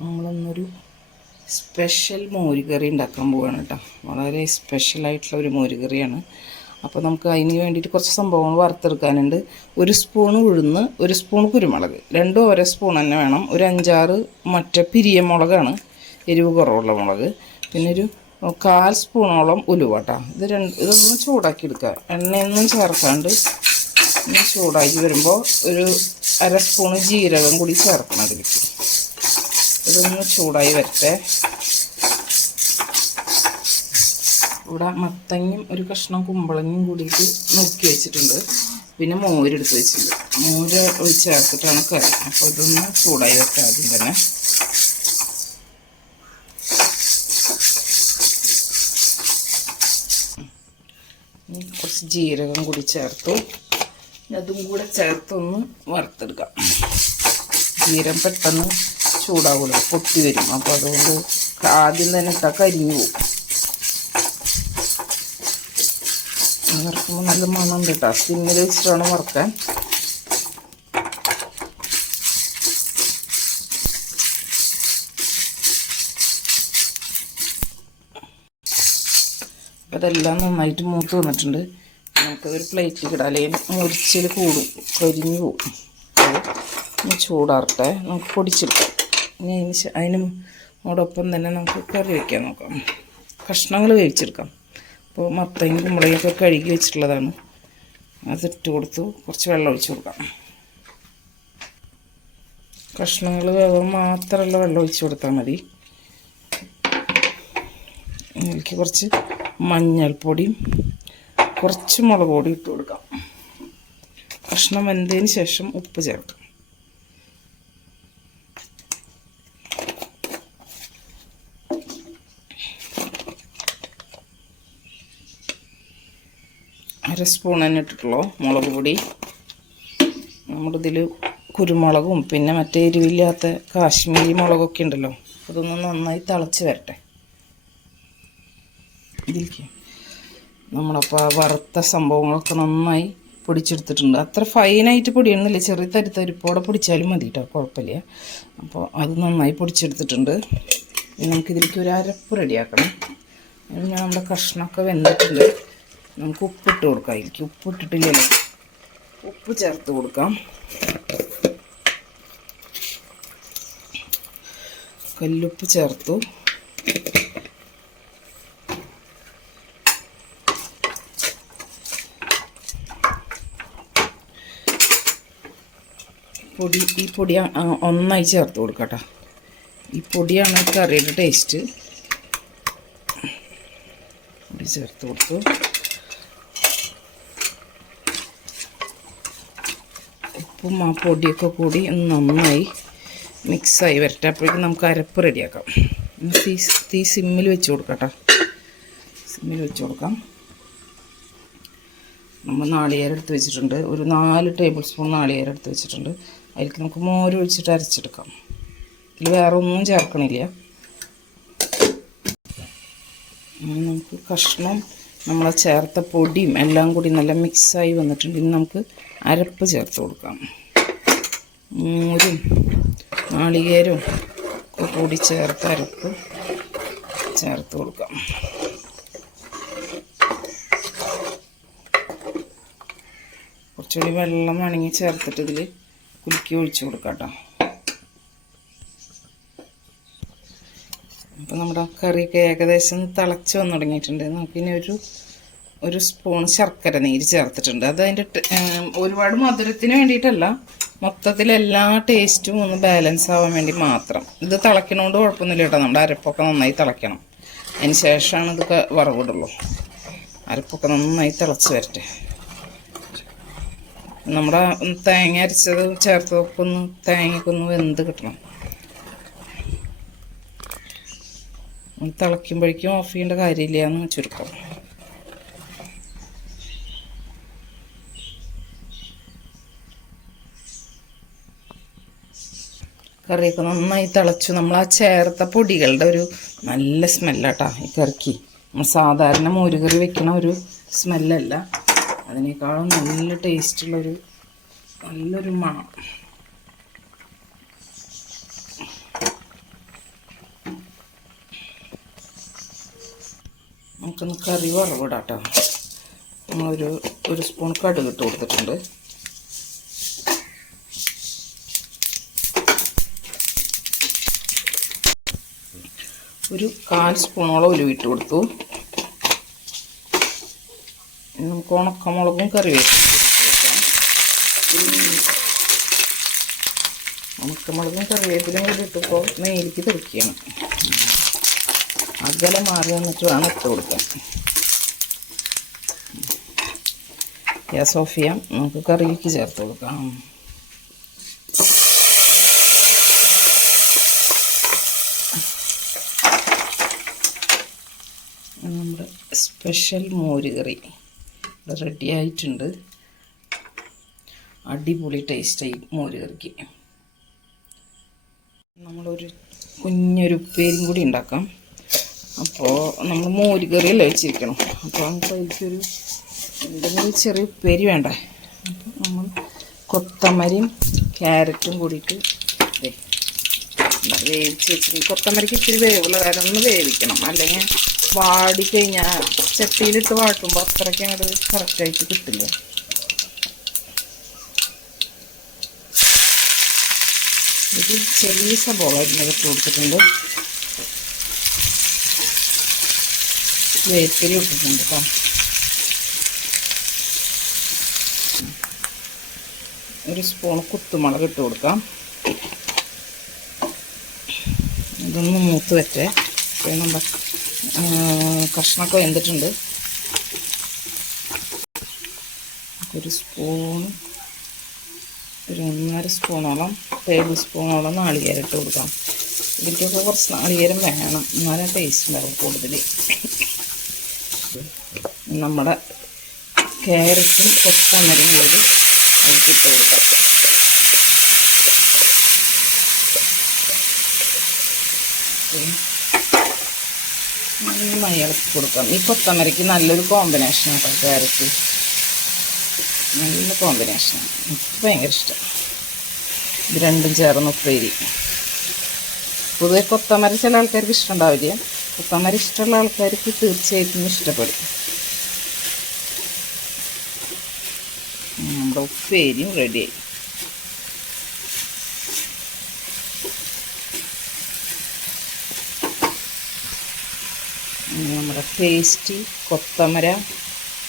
നമ്മളൊന്നൊരു special മോരുകറി ഉണ്ടാക്കാൻ പോവുകയാണ് കേട്ടോ. വളരെ സ്പെഷ്യലായിട്ടുള്ള ഒരു മോരുകറിയാണ്. അപ്പോൾ നമുക്ക് അതിന് വേണ്ടിയിട്ട് കുറച്ച് സംഭവങ്ങൾ വറുത്തെടുക്കാനുണ്ട്. ഒരു സ്പൂൺ ഉഴുന്ന് ഒരു സ്പൂൺ കുരുമുളക്. രണ്ടും ഓരോ സ്പൂൺ തന്നെ വേണം. ഒരു അഞ്ചാറ് മറ്റേ പിരിയ മുളകാണ്. എരിവ് കുറവുള്ള മുളക്. പിന്നെ ഒരു കാൽ സ്പൂണോളം ഉലുവ കേട്ടോ. ഇത് രണ്ട് ഇതൊന്ന് ചൂടാക്കി എടുക്കുക. എണ്ണയൊന്നും ചേർക്കാണ്ട് ചൂടാക്കി വരുമ്പോൾ ഒരു അര സ്പൂൺ ജീരകം കൂടി ചേർക്കണം അതിലേക്ക്. ഇതൊന്ന് ചൂടായി വരട്ടെ. ഇവിടെ മത്തങ്ങയും ഒരു കഷ്ണം കുമ്പളങ്ങയും കൂടിയിട്ട് നുറുക്കി വെച്ചിട്ടുണ്ട്. പിന്നെ മോരെടുത്ത് വെച്ചിട്ടുണ്ട്. മോര് ഒഴിച്ച് ചേർത്തിട്ടാണ് കറി. അപ്പോൾ ഇതൊന്ന് ചൂടായി വെക്കാം ആദ്യം തന്നെ. കുറച്ച് ജീരകം കൂടി ചേർത്തു. അതും കൂടെ ചേർത്തൊന്ന് വറുത്തെടുക്കാം. ജീരം പെട്ടെന്ന് ചൂടാവുള്ളൂ പൊട്ടി വരും. അപ്പോൾ അതുകൊണ്ട് ആദ്യം തന്നെ ഇട്ടാൽ കരിഞ്ഞു പോകും വറുക്കുമ്പോൾ നല്ല മണം കിട്ടാം സിമ്മിൽ വെച്ചിട്ടാണ് വറുക്കാൻ. അപ്പോൾ ഇതെല്ലാം നന്നായിട്ട് മൂത്ത് വന്നിട്ടുണ്ട്. നമുക്കതൊരു പ്ലേറ്റിൽ ഇടാം. അല്ലെങ്കിൽ മുറിച്ചിൽ കൂടും. കരിഞ്ഞു പോകും ചൂടാറട്ടെ. നമുക്ക് പൊടിച്ചെടുക്കാം. ഇനി അതിന് അതോടൊപ്പം തന്നെ നമുക്ക് കറി വയ്ക്കാൻ നോക്കാം. കഷ്ണങ്ങൾ വേവിച്ചെടുക്കാം. അപ്പോൾ മത്തയും ഒക്കെ കഴുകി വെച്ചിട്ടുള്ളതാണ്. അതിട്ട് കൊടുത്തു. കുറച്ച് വെള്ളം ഒഴിച്ച് കൊടുക്കാം. കഷ്ണങ്ങൾ വേവാൻ മാത്രമുള്ള വെള്ളം ഒഴിച്ച് കൊടുത്താൽ മതി. ഇതിലേക്ക് കുറച്ച് മഞ്ഞൾപ്പൊടിയും കുറച്ച് മുളക് പൊടി ഇട്ട് കൊടുക്കാം. കഷ്ണം വെന്തതിന് ശേഷം ഉപ്പ് ചേർക്കാം. അര സ്പൂൺ തന്നെ ഇട്ടിട്ടുള്ളൂ മുളക് പൊടി. നമ്മളിതിൽ കുരുമുളകും പിന്നെ മറ്റേ എരിവില്ലാത്ത കാശ്മീരി മുളകൊക്കെ ഉണ്ടല്ലോ അതൊന്ന് നന്നായി തിളച്ച് വരട്ടെ. ഇതിലേക്ക് നമ്മളപ്പോൾ വറുത്ത സംഭവങ്ങളൊക്കെ നന്നായി പൊടിച്ചെടുത്തിട്ടുണ്ട്. അത്ര ഫൈനായിട്ട് പൊടിയണമെന്നില്ല ചെറിയ തരിത്തരിപ്പോടെ പൊടിച്ചാലും മതി കേട്ടോ കുഴപ്പമില്ല. അപ്പോൾ അത് നന്നായി പൊടിച്ചെടുത്തിട്ടുണ്ട്. നമുക്കിതിലേക്ക് ഒരു അരപ്പ് റെഡിയാക്കണം ഞാൻ നമ്മുടെ കഷ്ണമൊക്കെ വെന്തിട്ടുണ്ട്. നമുക്ക് ഉപ്പിട്ട് കൊടുക്കാം. അതിലേക്ക് ഉപ്പിട്ടിട്ടില്ലല്ലോ ഉപ്പ് ചേർത്ത് കൊടുക്കാം. കല്ലുപ്പ് ചേർത്തു. പൊടി ഈ പൊടി ഒന്നായി ചേർത്ത് കൊടുക്കട്ടോ. ഈ പൊടിയാണ് കറിയുടെ ടേസ്റ്റ് പൊടി ചേർത്ത് കൊടുത്തു. ഉപ്പും ആ പൊടിയൊക്കെ കൂടി ഒന്ന് നന്നായി മിക്സായി വരട്ടെ അപ്പോഴേക്കും നമുക്ക് അരപ്പ് റെഡിയാക്കാം. തീ തീ സിമ്മിൽ വെച്ച് കൊടുക്കട്ടെ സിമ്മിൽ വെച്ച് കൊടുക്കാം. നമ്മൾ നാളികേരം എടുത്ത് വെച്ചിട്ടുണ്ട്. ഒരു നാല് ടേബിൾ സ്പൂൺ നാളികേരം എടുത്ത് വെച്ചിട്ടുണ്ട്. അതിലേക്ക് നമുക്ക് മോര് ഒഴിച്ചിട്ട് അരച്ചെടുക്കാം. ഇതിൽ വേറെ ഒന്നും ചേർക്കണില്ല. നമുക്ക് കഷ്ണം നമ്മളെ ചേർത്ത പൊടിയും എല്ലാം കൂടി നല്ല മിക്സായി വന്നിട്ടുണ്ട്. ഇനി നമുക്ക് അരപ്പ് ചേർത്ത് കൊടുക്കാം. മോരും നാളികേരവും ഒക്കെ കൂടി ചേർത്ത് അരപ്പ് ചേർത്ത് കൊടുക്കാം. കുറച്ചുകൂടി വെള്ളം വേണമെങ്കിൽ ചേർത്തിട്ട് ഇതിൽ കുലുക്കി ഒഴിച്ചു കൊടുക്കാം കേട്ടോ. അപ്പോൾ നമ്മുടെ കറിയൊക്കെ ഏകദേശം തിളച്ച് വന്നു തുടങ്ങിയിട്ടുണ്ട്. നമുക്കിനി ഒരു ഒരു സ്പൂൺ ശർക്കര നീര് ചേർത്തിട്ടുണ്ട്. അത് അതിന്റെ ഒരുപാട് മധുരത്തിന് വേണ്ടിയിട്ടല്ല. മൊത്തത്തിൽ എല്ലാ ടേസ്റ്റും ഒന്ന് ബാലൻസ് ആവാൻ വേണ്ടി മാത്രം. ഇത് തിളയ്ക്കണോണ്ട് കുഴപ്പമൊന്നുമില്ല കേട്ടോ. നമ്മുടെ അരപ്പൊക്കെ നന്നായി തിളയ്ക്കണം. അതിന് ശേഷമാണ് ഇതൊക്കെ വറവിടുള്ളൂ. അരപ്പൊക്കെ നന്നായി തിളച്ച് വരട്ടെ. നമ്മുടെ തേങ്ങ അരച്ചത് ചേർത്തതൊക്കെ ഒന്ന് തേങ്ങയൊക്കെ വെന്ത് കിട്ടണം. തിളയ്ക്കുമ്പോഴേക്കും ഓഫ് ചെയ്യേണ്ട കാര്യമില്ല എന്ന് ചുരുക്കം. കറിയൊക്കെ നന്നായി തിളച്ചു. നമ്മൾ ആ ചേർത്ത പൊടികളുടെ ഒരു നല്ല സ്മെല്ലാട്ടാ ഈ കറിക്ക്. നമ്മൾ സാധാരണ മോരുകറി വെക്കണ ഒരു സ്മെല്ലല്ല. അതിനേക്കാളും നല്ല ടേസ്റ്റുള്ളൊരു നല്ലൊരു മണം. നമുക്കൊന്ന് കറി വറവിടാം കേട്ടോ നമ്മളൊരു ഒരു സ്പൂൺ കടുകിട്ട് കൊടുത്തിട്ടുണ്ട്. ഒരു കാൽ സ്പൂണോളം ഉലുവ ഇട്ട് കൊടുത്തു. നമുക്ക് ഉണക്കമുളകും കറിവേപ്പിലും ഉണക്കമുളകും കറിവേപ്പിലും കൂടി ഇട്ടപ്പോൾ മേലേക്ക് തെറിക്കുകയാണ് അകലെ മാറി വന്നിട്ട് വേണം ഇട്ട് കൊടുക്കാൻ. ഗ്യാസ് ഓഫ് ചെയ്യാം നമുക്ക് കറിയിലേക്ക് ചേർത്ത് കൊടുക്കാം നമ്മുടെ സ്പെഷ്യൽ മോര് കറി ഇവിടെ റെഡി ആയിട്ടുണ്ട്. അടിപൊളി ടേസ്റ്റായി മോര് കറിക്ക് നമ്മളൊരു കുഞ്ഞൊരു ഉപ്പേരും കൂടി ഉണ്ടാക്കാം. അപ്പോൾ നമ്മൾ മോര് കറിയല്ലേ വെച്ചിരിക്കണം. അപ്പോൾ നമുക്ക് അതിലേക്കൊരു എന്തെങ്കിലും ചെറിയ ഉപ്പേരി വേണ്ടേ? അപ്പോൾ നമ്മൾ കൊത്തമരിയും ക്യാരറ്റും കൂടിയിട്ട് വേവിച്ച് കൊത്തമരക്ക് ഇത്തിരി വേവുള്ള കാര്യം ഒന്ന് വേവിക്കണം. അല്ലെങ്കിൽ വാടിക്കഴിഞ്ഞാൽ ചട്ടിയിലിട്ട് വാട്ടുമ്പോൾ അത്രയ്ക്ക് അങ്ങോട്ട് കറക്റ്റായിട്ട് കിട്ടില്ല? ഇത് ചെറിയ സബോള ഇതിനകത്ത് കൊടുത്തിട്ടുണ്ട്. വേപ്പിരി ഇട്ടിട്ടുണ്ട് കേട്ടോ ഒരു സ്പൂൺ കുത്തുമുളക് ഇട്ട് കൊടുക്കാം. ഇതൊന്ന് മൂത്ത് വെച്ചേ നമ്മുടെ കഷ്ണമൊക്കെ വെന്തിട്ടുണ്ട്. ഒരു സ്പൂൺ ഒരു ഒന്നര സ്പൂണോളം ടേബിൾ സ്പൂണോളം നാളികേരം ഇട്ട് കൊടുക്കാം ഇതിലേക്കൊക്കെ കുറച്ച് നാളികേരം വേണം. എന്നാലേ ടേസ്റ്റ് ഉണ്ടാവും കൂടുതൽ നമ്മുടെ ക്യാരറ്റും കൊത്തമരും കൂടി നമുക്ക് ഇട്ട് കൊടുക്കാം. നന്നായി ഇളക്കി കൊടുക്കാം ഈ കൊത്തമരയ്ക്ക് നല്ലൊരു കോമ്പിനേഷനാണ് കേട്ടോ ക്യാരറ്റ് നല്ല കോമ്പിനേഷനാണ് എനിക്ക് ഭയങ്കര ഇഷ്ടം. ഇത് രണ്ടും ചേർന്ന് ഉപ്പേരി പൊതുവെ കൊത്തമര ചില ആൾക്കാർക്ക് ഇഷ്ടമുണ്ടാവില്ല. കൊത്തമര ഇഷ്ടമുള്ള ആൾക്കാർക്ക് തീർച്ചയായിട്ടും ഇഷ്ടപ്പെടും. നമ്മുടെ ഉപ്പേരിയും റെഡിയായി നമ്മുടെ പേസ്റ്റ് കൊത്തമര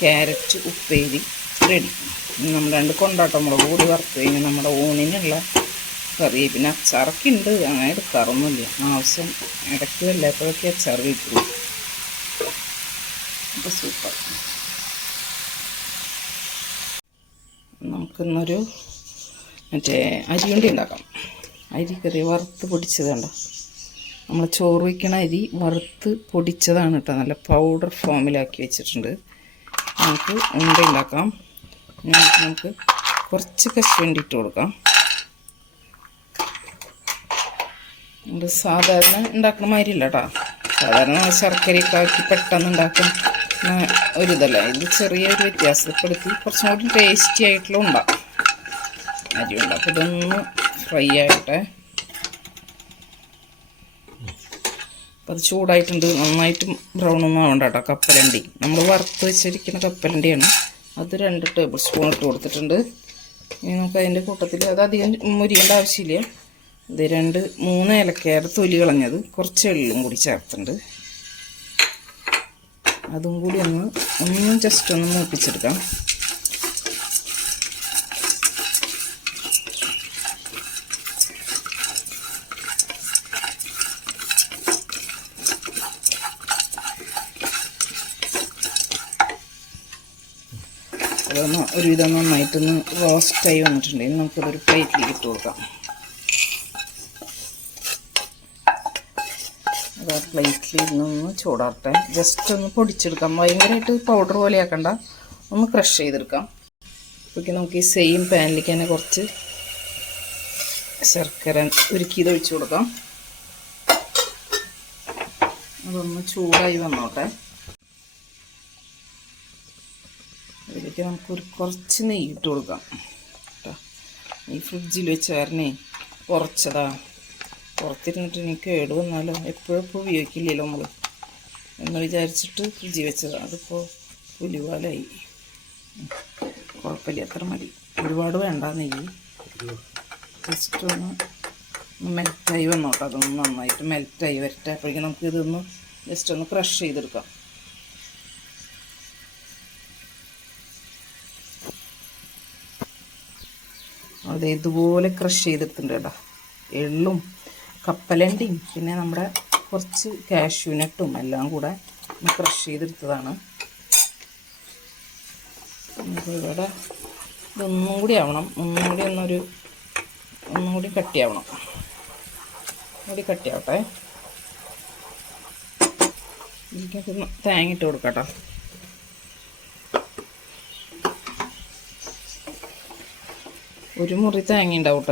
ക്യാരറ്റ് ഉപ്പേരി റെഡി നമ്മൾ രണ്ട് കൊണ്ടാട്ടം മുളക് കൂടി വറുത്ത് കഴിഞ്ഞാൽ നമ്മുടെ ഊണിനുള്ള കറി. പിന്നെ അച്ചാറൊക്കെ ഉണ്ട്. അങ്ങനെ എടുക്കാറൊന്നുമില്ല. ആവശ്യം ഇടയ്ക്ക് വല്ലപ്പോഴൊക്കെ അച്ചാർ വയ്ക്കുള്ളൂ അപ്പോൾ സൂപ്പർ നമുക്കിന്നൊരു മറ്റേ അരിയുണ്ടി ഉണ്ടാക്കാം. അരിക്കറി വറുത്ത് പൊടിച്ചത് കണ്ടോ? നമ്മൾ ചോറ് വയ്ക്കണ അരി വറുത്ത് പൊടിച്ചതാണ് കേട്ടോ നല്ല പൗഡർ ഫോമിലാക്കി വെച്ചിട്ടുണ്ട്. നമുക്ക് ഉണ്ട ഉണ്ടാക്കാം. നമുക്ക് കുറച്ച് കശുവണ്ടി ഇട്ട് കൊടുക്കാം. നമ്മൾ സാധാരണ ഉണ്ടാക്കുന്ന മാതിരി ഇല്ല കേട്ടോ സാധാരണ നമ്മൾ ശർക്കരയൊക്കെ ആക്കി പെട്ടെന്ന് ഉണ്ടാക്കുന്ന ഒരിതല്ല ഇത് ചെറിയൊരു വ്യത്യാസപ്പെടുത്തി കുറച്ചും കൂടി ടേസ്റ്റി ആയിട്ടുള്ള ഉണ്ടാകും അരി ഉണ്ടാക്കും ഇതൊന്ന് ഫ്രൈ ആയിട്ടെ അത് ചൂടായിട്ടുണ്ട്. നന്നായിട്ട് ബ്രൗൺ ഒന്നും ആവണ്ട കേട്ടോ കപ്പലണ്ടി. നമ്മൾ വറുത്ത് വെച്ചിരിക്കുന്ന കപ്പലണ്ടിയാണ്. അത് രണ്ട് ടേബിൾ സ്പൂൺ ഇട്ട് കൊടുത്തിട്ടുണ്ട്. ഇനി നമുക്ക് അതിന്റെ കൂട്ടത്തിൽ അത് അധികം മുരിയേണ്ട ആവശ്യമില്ല. ഇത് രണ്ട് മൂന്ന് ഏലക്കയുടെ തൊലി കളഞ്ഞത് കുറച്ച് എള്ളും കൂടി ചേർത്തിട്ടുണ്ട്. അതും കൂടി ഒന്ന് ഒന്ന് ജസ്റ്റ് ഒന്ന് മൂപ്പിച്ചെടുക്കാം. അതൊന്ന് ഒരുവിധം നന്നായിട്ടൊന്ന് റോസ്റ്റായി വന്നിട്ടുണ്ട്. ഇനി നമുക്കതൊരു പ്ലേറ്റിലേക്ക് ഇട്ട് കൊടുക്കാം. അത് ആ പ്ലേറ്റിൽ ഇരുന്നൊന്ന് ചൂടാട്ടെ ജസ്റ്റ് ഒന്ന് പൊടിച്ചെടുക്കാം. ഭയങ്കരമായിട്ട് പൗഡർ പോലെ ആക്കണ്ട. ഒന്ന് ക്രഷ് ചെയ്തെടുക്കാം. അപ്പോൾ നമുക്ക് ഈ സെയിം പാനിലേക്ക് തന്നെ കുറച്ച് ശർക്കര ഉരുക്കിയത് ഒഴിച്ചു കൊടുക്കാം. അതൊന്ന് ചൂടായി വന്നോട്ടെ. അതിലേക്ക് നമുക്കൊരു കുറച്ച് നെയ്യ് ഇട്ട് കൊടുക്കാം. കേട്ടോ. ഈ ഫ്രിഡ്ജിൽ വെച്ച് കാരണേ കുറച്ചതാ. പുറത്തിരുന്നിട്ട് എനിക്ക് കേട് വന്നാലോ? എപ്പോഴെപ്പോൾ ഉപയോഗിക്കില്ലല്ലോ നമ്മൾ എന്ന് വിചാരിച്ചിട്ട് ഫ്രിഡ്ജിൽ വെച്ചതാണ് അതിപ്പോൾ പുലിവാലായി. കുഴപ്പമില്ല. അത്ര മതി. ഒരുപാട് വേണ്ട നെയ്യ്. ജസ്റ്റ് ഒന്ന് മെൽറ്റായി വന്നോട്ടെ. അതൊന്ന് നന്നായിട്ട് മെൽറ്റായി വരട്ടെ. അപ്പോഴേക്കും നമുക്കിതൊന്ന് ജസ്റ്റ് ഒന്ന് ക്രഷ് ചെയ്തെടുക്കാം. അതെ ഇതുപോലെ ക്രഷ് ചെയ്തിട്ടുണ്ട് കേട്ടോ. എള്ളും കപ്പലണ്ടിയും പിന്നെ നമ്മുടെ കുറച്ച് കാഷ്യൂനട്ടും എല്ലാം കൂടെ ക്രഷ് ചെയ്തെടുത്തതാണ് ഇവിടെ ഇതൊന്നും കൂടി ആവണം. ഒന്നും കൂടി ഒന്നൊരു ഒന്നും കൂടി കട്ടിയാവണം. കൂടി കട്ടിയാവട്ടെ. ഇതിലേക്ക് ഒന്ന് തേങ്ങ ഇട്ട് കൊടുക്കട്ടോ ഒരു മുറി തേങ്ങ ഉണ്ടാവും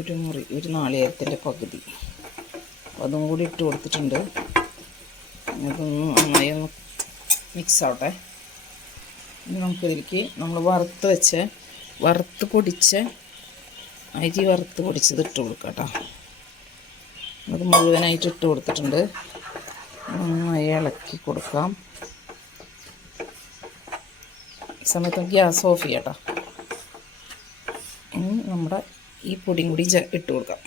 ഒരു മുറി ഒരു നാളികേരത്തിന്റെ പകുതി. അതും കൂടി ഇട്ട് കൊടുത്തിട്ടുണ്ട്. അതൊന്ന് നന്നായി ഒന്ന് മിക്സ് ആവട്ടെ. ഇനി നമുക്കിതിലേക്ക് നമ്മൾ വറുത്ത് വെച്ച വറുത്ത് പൊടിച്ച അരി വറുത്ത് പൊടിച്ചത് ഇട്ട് കൊടുക്കാം അത് മുഴുവനായിട്ട് ഇട്ട് കൊടുത്തിട്ടുണ്ട്. നന്നായി ഇളക്കി കൊടുക്കാം ഈ സമയത്ത് ഗ്യാസ് ഓഫ് ചെയ്യാം കേട്ടോ. ഇനി നമ്മുടെ ഈ പൊടിയും കൂടി ഇട്ട് കൊടുക്കാം.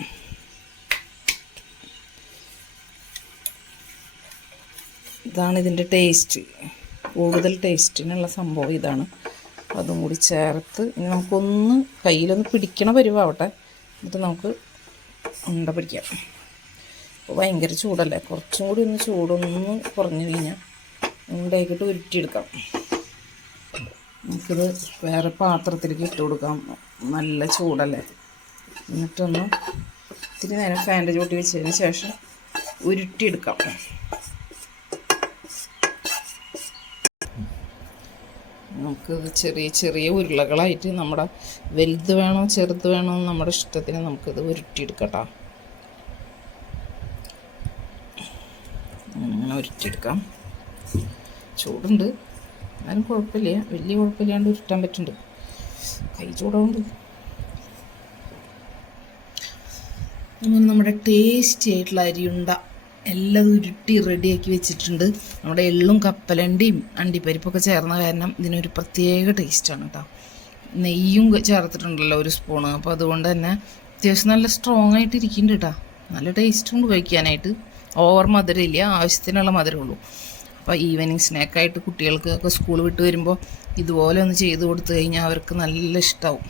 ഇതാണ് ഇതിന്റെ ടേസ്റ്റ് കൂടുതൽ ടേസ്റ്റിനുള്ള സംഭവം ഇതാണ്. അതും കൂടി ചേർത്ത് ഇനി നമുക്കൊന്ന് കയ്യിലൊന്ന് പിടിക്കണ പരുവാവട്ടെ. എന്നിട്ട് നമുക്ക് ഉണ്ട പിടിക്കാം. ഇപ്പോൾ ഭയങ്കര ചൂടല്ലേ? കുറച്ചും കൂടി ഒന്ന് ചൂടൊന്ന് കുറഞ്ഞു കഴിഞ്ഞാൽ ഉണ്ടയാക്കിയിട്ട് ഉരുട്ടിയെടുക്കാം. നമുക്കിത് വേറെ പാത്രത്തിലേക്ക് ഇട്ട് കൊടുക്കാം. നല്ല ചൂടല്ലേ? എന്നിട്ടൊന്ന് ഇത്തിരി നേരം ഫാന്റെ ചൂട്ടി വെച്ചതിന് ശേഷം ഉരുട്ടിയെടുക്കാം. നമുക്ക് ചെറിയ ചെറിയ ഉരുളകളായിട്ട് നമ്മുടെ വലുത് വേണോ ചെറുത് വേണോ നമ്മുടെ ഇഷ്ടത്തിന് നമുക്കിത് ഉരുട്ടിയെടുക്കട്ടോ. അങ്ങനെ ഉരുട്ടിയെടുക്കാം. ചൂടുണ്ട്. എന്നാലും കുഴപ്പമില്ല. വലിയ കുഴപ്പമില്ലാണ്ട് ഉരുട്ടാൻ പറ്റുന്നുണ്ട്. കൈ ചൂടാവുണ്ട്. അങ്ങനെ നമ്മുടെ ടേസ്റ്റി ആയിട്ടുള്ള അരിയുണ്ട എല്ലാം ഉരുട്ടി റെഡിയാക്കി വെച്ചിട്ടുണ്ട്. നമ്മുടെ എള്ളും കപ്പലണ്ടിയും അണ്ടിപ്പരിപ്പൊക്കെ ചേർന്ന കാരണം ഇതിനൊരു പ്രത്യേക ടേസ്റ്റാണ് കേട്ടോ നെയ്യും ചേർത്തിട്ടുണ്ടല്ലോ ഒരു സ്പൂണ് അപ്പോൾ അതുകൊണ്ട് തന്നെ അത്യാവശ്യം നല്ല സ്ട്രോങ് ആയിട്ട് ഇരിക്കുന്നുണ്ട് കേട്ടോ നല്ല ടേസ്റ്റും ഉണ്ട് കഴിക്കാനായിട്ട്. ഓവർ മധുരമില്ല. ആവശ്യത്തിനുള്ള മധുരമുള്ളൂ. അപ്പോൾ ഈവനിങ് സ്നാക്കായിട്ട് കുട്ടികൾക്ക് ഒക്കെ സ്കൂൾ വിട്ട് വരുമ്പോൾ ഇതുപോലെ ഒന്ന് ചെയ്ത് കൊടുത്തു കഴിഞ്ഞാൽ അവർക്ക് നല്ല ഇഷ്ടമാവും